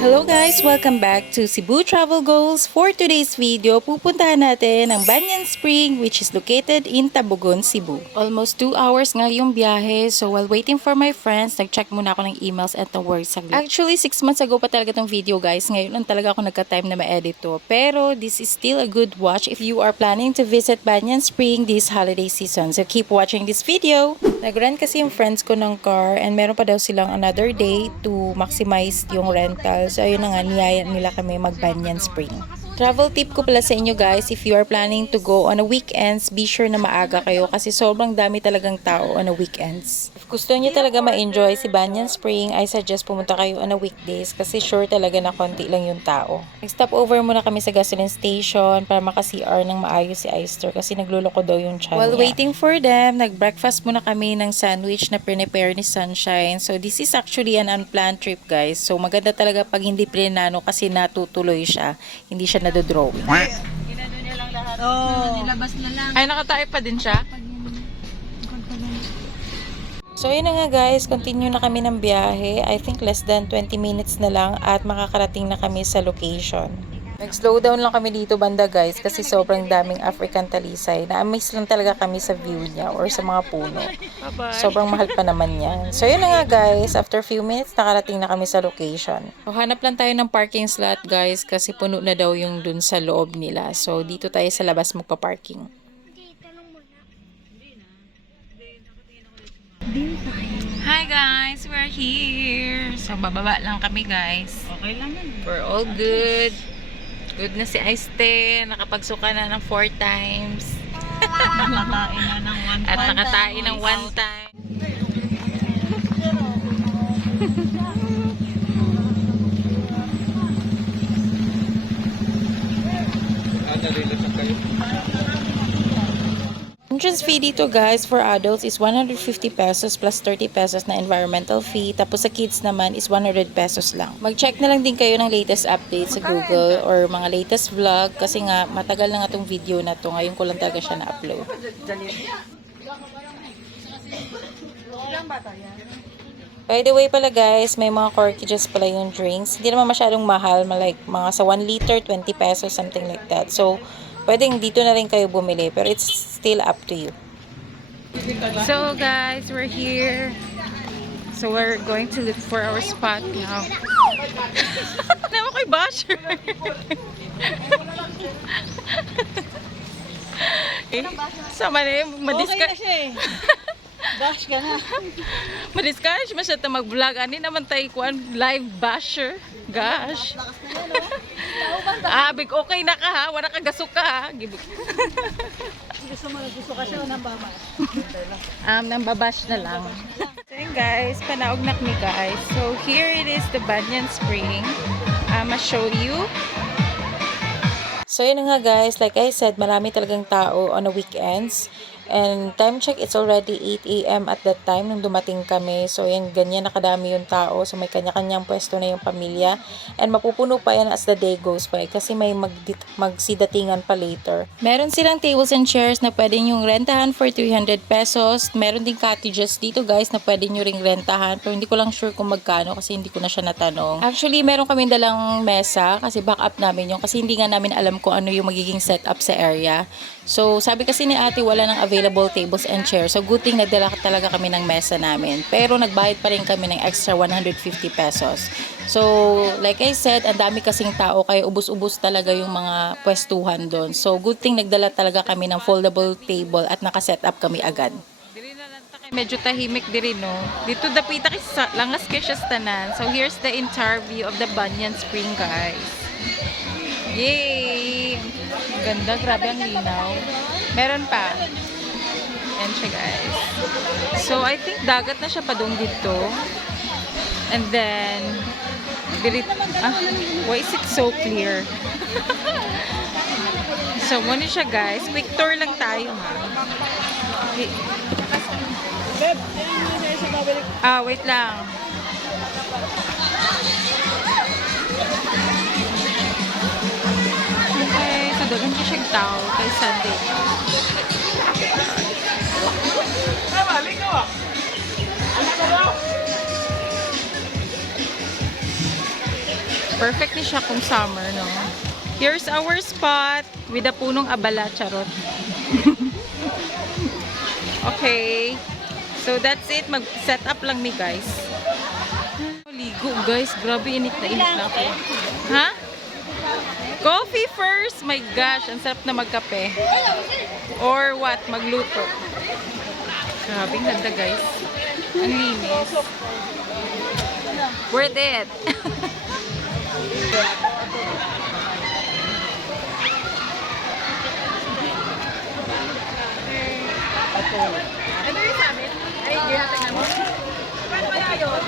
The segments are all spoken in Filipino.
Hello guys! Welcome back to Cebu Travel Goals. For today's video, pupuntahan natin ang Banyan Spring which is located in Tabogon, Cebu. Almost 2 hours nga yung biyahe, so while waiting for my friends, nag-check muna ako ng emails at ng work saglit. Actually, 6 months ago pa talaga tong video guys. Ngayon lang talaga ako nagka-time na ma-edit to. Pero this is still a good watch if you are planning to visit Banyan Spring this holiday season. So keep watching this video! Nag-rent kasi yung friends ko ng car and meron pa daw silang another day to maximize yung rental. So ayun na nga, niyaya nila kami mag-Banyan Spring. Travel tip ko pala sa inyo guys, if you are planning to go on a weekends, be sure na maaga kayo kasi sobrang dami talagang tao on a weekends. If gusto niyo talaga ma-enjoy si Banyan Spring, I suggest pumunta kayo on a weekdays kasi sure talaga na konti lang yung tao. Nag-stop over muna kami sa gasoline station para maka-CR ng maayos si Eister kasi nagluloko daw yung tiyan While niya. waiting for them, nag-breakfast muna kami ng sandwich na prepare ni Sunshine. So this is actually an unplanned trip guys. So maganda talaga pag hindi plinano kasi natutuloy siya. Hindi siya nadodrawing. Ginano niya lang lahat. Oo. Nilabas na lang. Ay, nakatayo pa din siya? So yun na nga guys, continue na kami ng biyahe. I think less than 20 minutes na lang at makakarating na kami sa location. Nag-slow down lang kami dito banda guys kasi sobrang daming African talisay. Na-amaze lang talaga kami sa view niya or sa mga puno. Sobrang mahal pa naman yan. So yun na nga guys, after few minutes nakarating na kami sa location. So, hanap lang tayo ng parking slot guys kasi puno na daw yung dun sa loob nila. So dito tayo sa labas magpa-parking. Hi guys, we're here. So bababa lang kami guys. Okay lang yan. We're all good. Good na si Aiste. Nakapagsuka na ng 4 times. Nakatain na ng one At time. nakatain ng 1 time. Entrance fee dito guys for adults is 150 pesos plus 30 pesos na environmental fee. Tapos sa kids naman is 100 pesos lang. Mag-check na lang din kayo ng latest update sa Google or mga latest vlog kasi nga matagal na nga tong video na to. Ngayon ko lang talaga siya na-upload. By the way pala guys, may mga corkages pala yung drinks. Hindi naman masyadong mahal, like mga sa 1 liter, 20 pesos, something like that. So, pwedeng dito na rin kayo bumili, pero it's still up to you. So guys, we're here. So we're going to look for our spot now. Naman ko'y basher. Sama na yun, Okay na siya eh. Bash ka na. madiscourage mo siya ito mag-vlog. Ani naman tayo kuan live basher. Gosh. Big okay na ka ha. Wala ka gasok ka ha. Gusto ka siya ng bamas. Nambabash na lang. So yun guys, panaog na kami guys. So here it is the Banyan Spring. I'ma show you. So yun na nga guys, like I said, marami talagang tao on the weekends. And time check, it's already 8 AM at that time nung dumating kami. So yan, ganyan nakadami yung tao. So may kanya-kanyang pwesto na yung pamilya. And mapupuno pa yan as the day goes by kasi may magsidatingan pa later. Meron silang tables and chairs na pwede nyong rentahan for 300 pesos. Meron din cottages dito guys na pwede nyo ring rentahan. Pero hindi ko lang sure kung magkano kasi hindi ko na siya natanong. Actually, meron kami dalang mesa kasi back up namin yung kasi hindi nga namin alam kung ano yung magiging setup sa area. So sabi kasi ni ate wala nang available tables and chairs. So good thing nagdala talaga kami ng mesa namin. Pero nagbayad pa rin kami ng extra 150 pesos. So like I said, ang dami kasing tao kaya ubus-ubus talaga yung mga pwestuhan doon. So good thing nagdala talaga kami ng foldable table at nakaset up kami agad. Diri na lang ta kay medyo tahimik diri no. Dito dapita kay langas kay siya tanan. So here's the entire view of the Banyan Spring guys. Yay! Ganda, grabe ang linaw. Meron pa. Yan siya guys. So I think dagat na siya padung dito. And then why is it so clear? So muna siya guys. Quick tour lang tayo ha. Wait lang. Okay, so doon siya siyang tao kay Sunday. Perfect ni siya kung summer, no? Here's our spot with the punong abala, charot. Okay. So, that's it. Mag-set up lang mi, guys. Ligo, guys. Grabe, init na ako. Ha? Coffee first. My gosh, ang sarap na magkape. Or what? Magluto. Grabe, ang ganda, guys. Ang linis. Worth it. Ano yung sabi? Ay, ginatag mo. Paano kaya yun?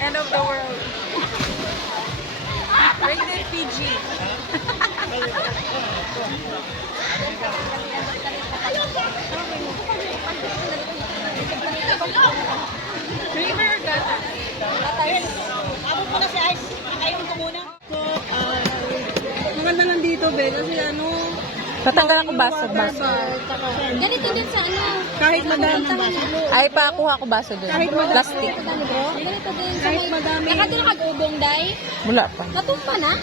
End of the world. Rated PG. River gata. Abot mo na si Ice. Ayun ko muna. Maganda lang dito, be. Kasi ano, Tatanggalan ko baso. Ganito din sa ano. kahit madami. Ay, pakuha ko baso doon. Plastic. Ganito din sa Kahit madami. Nakatira kag-ubong, day. Wala pa. Natumpa na.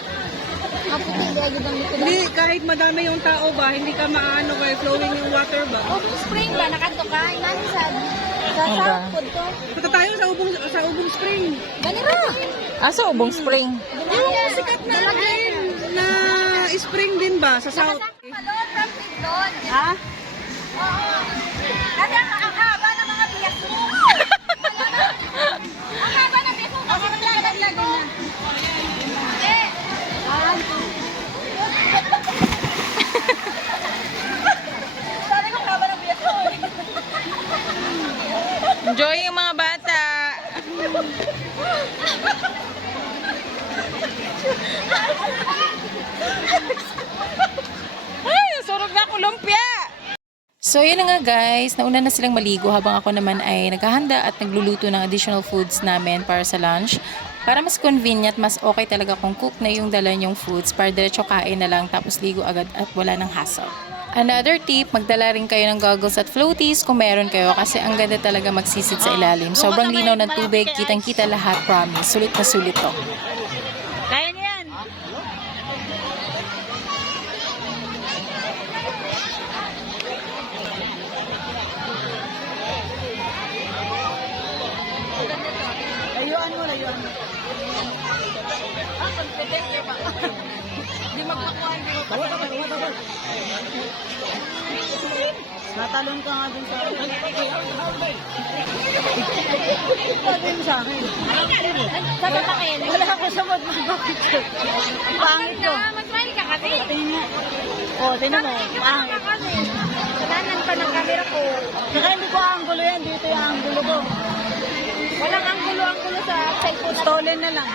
Apo, hindi agad ang dito. Hindi, kahit madami yung tao ba, hindi ka maano kaya flowing yung water ba? Ubong spring ba? Nakato ka? Inani sa Ano ba? south food to. Punta tayo sa ubong spring. Ganito. Aso, ubong spring. Yung sikat na ano din, na spring din ba sa south? Malon from Pindon. Ha? Oo. Kasi ang haba ng mga biyak mo. Ang haba ng biyak mo. Kasi naglalaglag na. Eh. Sabi ko haba ng biyak mo. Enjoy yung mga bata. Ay, nasurog na ako lumpia. So yun na nga guys, nauna na silang maligo habang ako naman ay naghahanda at nagluluto ng additional foods namin para sa lunch. Para mas convenient, mas okay talaga kung cook na yung dala nyong foods para diretso kain na lang tapos ligo agad at wala ng hassle. Another tip, magdala rin kayo ng goggles at floaties kung meron kayo kasi ang ganda talaga magsisid sa ilalim. Sobrang linaw ng tubig, kitang-kita lahat, promise. Sulit na sulit to. Kaya niya yan. Layuan mo, layuan mo. Hindi magpakuhan, hindi magpakuhan. Natalon ka nga dun sa akin. Din sa akin. Sabi pa kayo. Wala ako sa mood mag-picture. Pangit ko. Mag-smile ka kasi. Tingnan. Oh, tingnan mo. Pangit. Kailangan pa ng camera ko. Saka hindi ko angulo yan. Dito yung angulo ko. Walang anggulo-anggulo sa cellphone. Stolen na lang.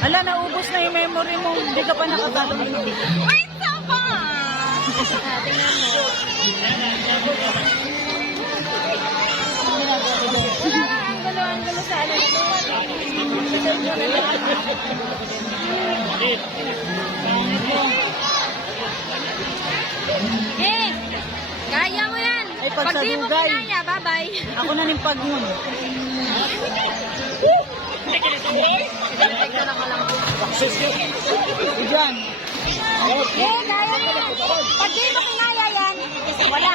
Ala, naubos na yung memory mo. Hindi ka pa nakatalong. Wait, sama! Tingnan mo. Anggulo-anggulo sa ano ito. Eh, kaya mo yan. Ay, pag sa di mo dugay. kinaya, bye-bye. Ako na ning pag-nun. Diyan. Eh, kaya mo yan. Pag di mo kinaya yan, wala.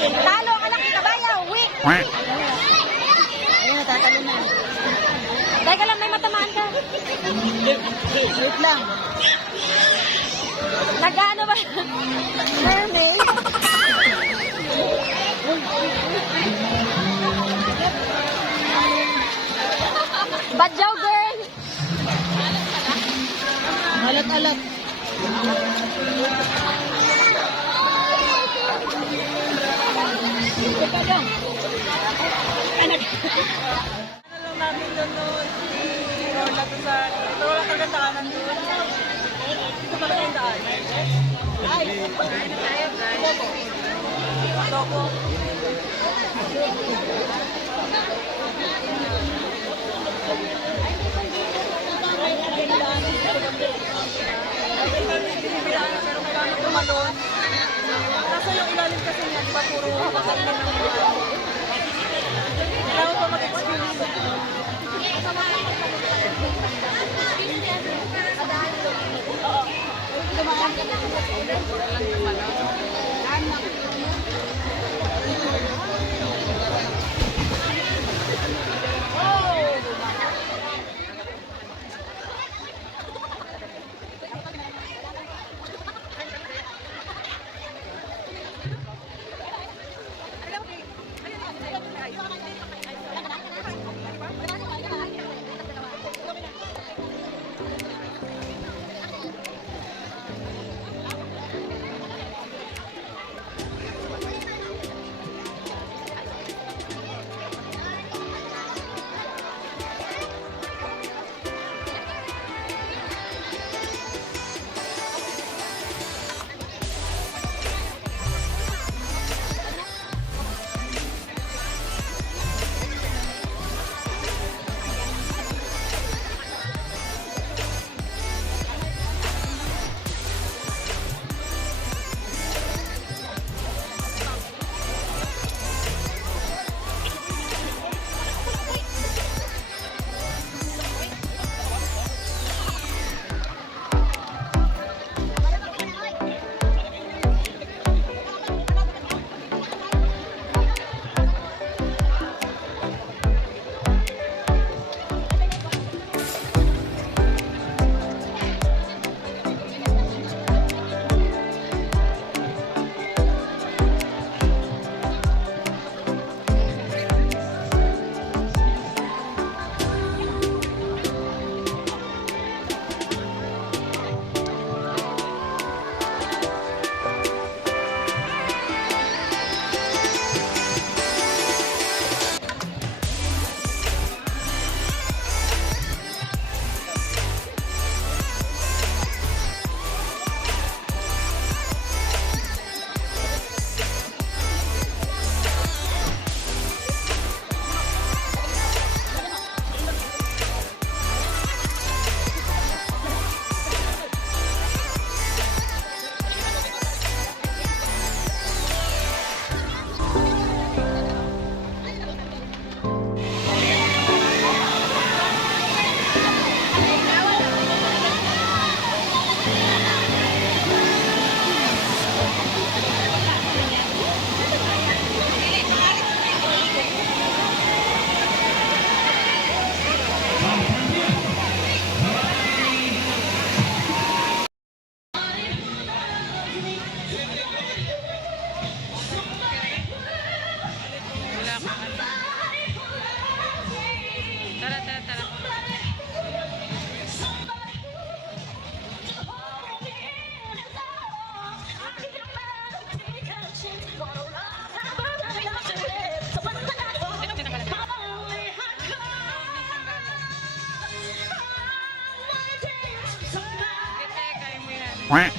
Talo ang anak ni kabayan. Ayun, natatalo na. Teka lang, may matamaan ka. Wait lang. Nag-ano ba? Mermaid? Badyaw, girl! Alat-alat. Ano lang namin doon si Rola to sa... Ito wala talagang daanan doon. Ito talaga yung daan. Ay! Kain na tayo, guys. Toko. Binibilaan na pero kailangan tumalon. Kaso yung ilalim kasi niya, di ba puro kapakain ng mga... Kailangan pa mag-experience. Quack.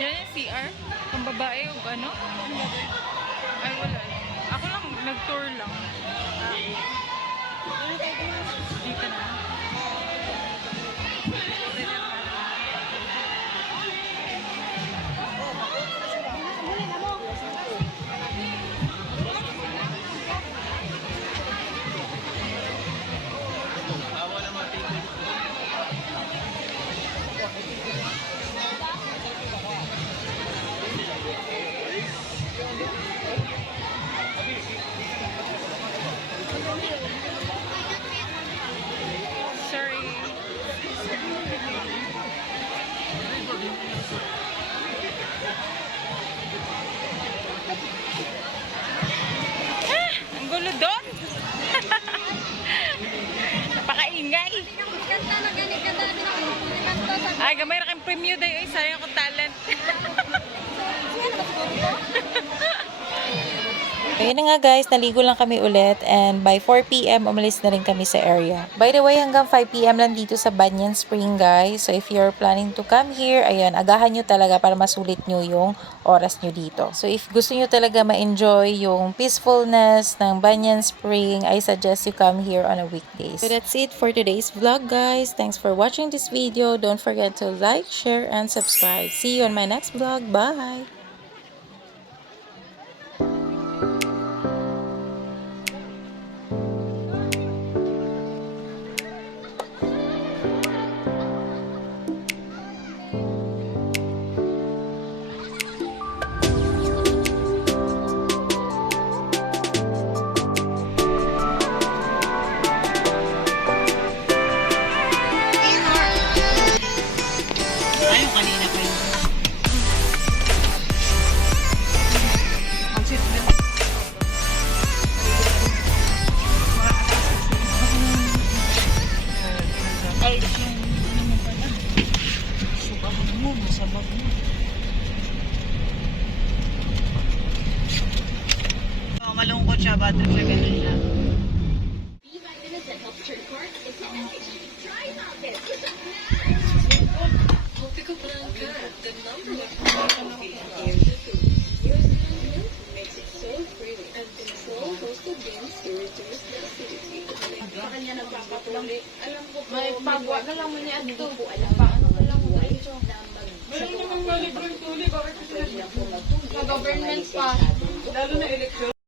Yan yung CR? Ang babae o ano? Ay, wala. Ako lang, nag-tour lang. Dito na. Ay, gamay ra kang premium dahil sayang ko talent. Ayun na nga guys, naligo lang kami ulit and by 4 p.m. umalis na rin kami sa area. By the way, hanggang 5 p.m. lang dito sa Banyan Spring guys. So if you're planning to come here, ayan, agahan nyo talaga para masulit nyo yung oras nyo dito. So if gusto nyo talaga ma-enjoy yung peacefulness ng Banyan Spring, I suggest you come here on a weekdays. So that's it for today's vlog guys. Thanks for watching this video. Don't forget to like, share, and subscribe. See you on my next vlog. Bye! Malungkot siya ba sa ganun siya? May pagwa na lang mo niya ito. Paano ka lang mo ito? Meron namang malibreng tuli, bakit ito? Sa government pa. Lalo na eleksyon.